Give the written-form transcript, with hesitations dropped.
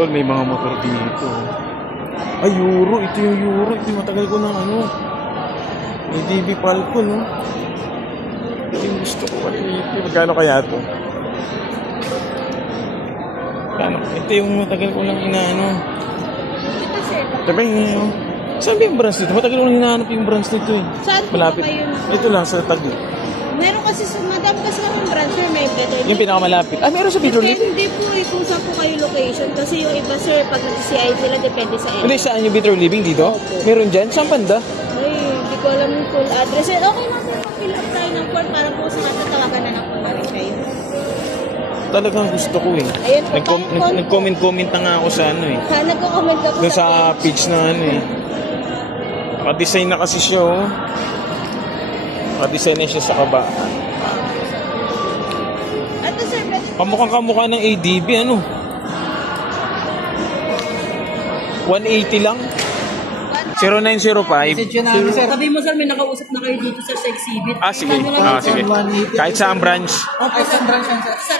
Tol, may mga motor dito. Ay, Euro. Ito yung Euro. Ito yung matagal ko ng ano. ADB Falcon, no? Ito yung gusto ko pala ito. Magkano kaya ito? Ito yung matagal ko lang inaano. Diba yung... Saan ba yung branch dito? Matagal ko lang hinahanap yung branch dito eh. Saan po malapit. kayo? Ito lang, sa Taguig. Meron kasi sa madam kasi ng branch sir, may better. Yung pinakamalapit. Ah, meron sa Petrol Living? Depende po eh kung saan po kayo location. Kasi yung iba sir, pag nag-CI sila, depende sa area. Hindi, saan yung Petrol Living dito? Meron dyan? Saan banda? Ay, hindi ko alam yung full address. Okay lang sir, mag-fill up tayo ng form para po sa katatawagan na ng kumarin kayo. Talagang gusto ko eh. Ayun po, Nag-comment na nga ako sa ano eh. nagko-comment ako Doon sa page na ano eh. Naka-design na kasi siya oh. Naka-design na siya sa kaba. Ato sir, pwede Kamukha ng ADB ano. 180 lang. 0905. Sabi mo sir, may nakausap na kayo dito sir sa exhibit. Ah, sige. Tingnan mo lang Ah, sige. Kahit sa branch. Opo, sir. Branch yan, sir. Sir,